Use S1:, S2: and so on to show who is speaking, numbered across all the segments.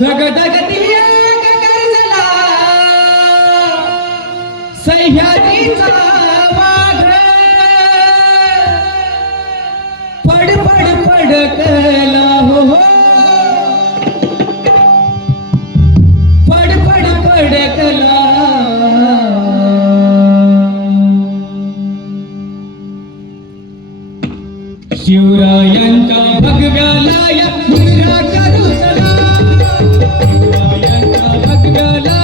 S1: धगधगती सह्यादीचा वाघ. पड पड पडकला हो, हो. पड पड पडकला शिवरायांच्या भगव्याला या करू गला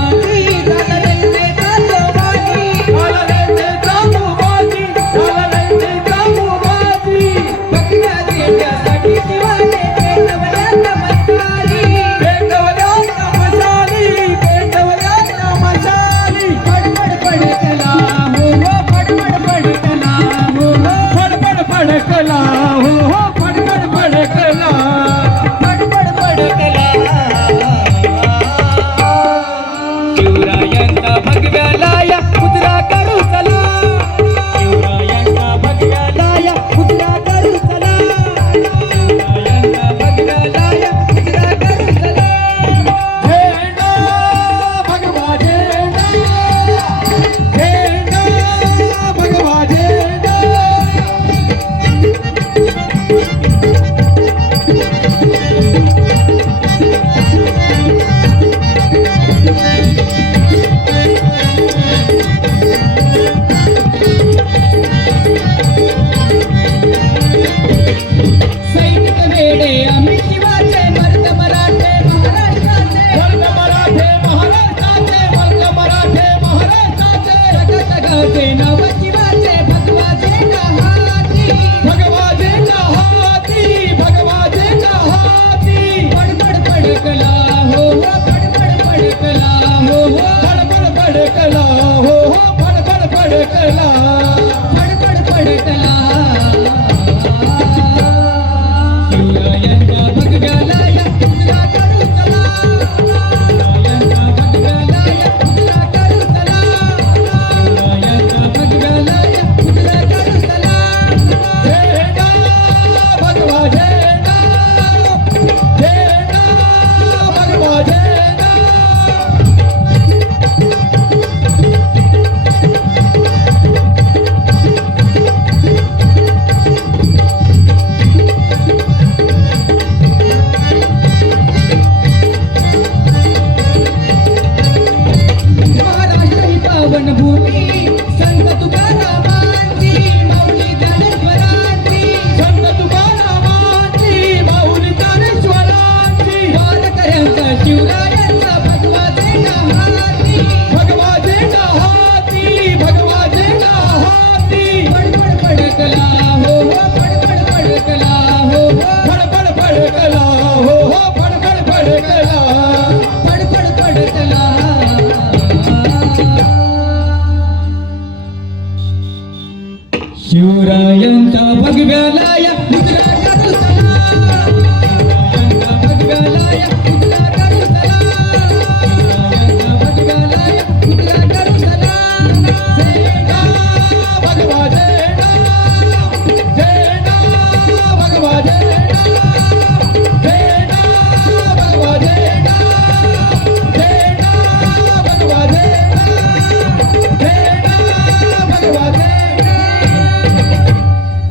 S1: बघव्याला या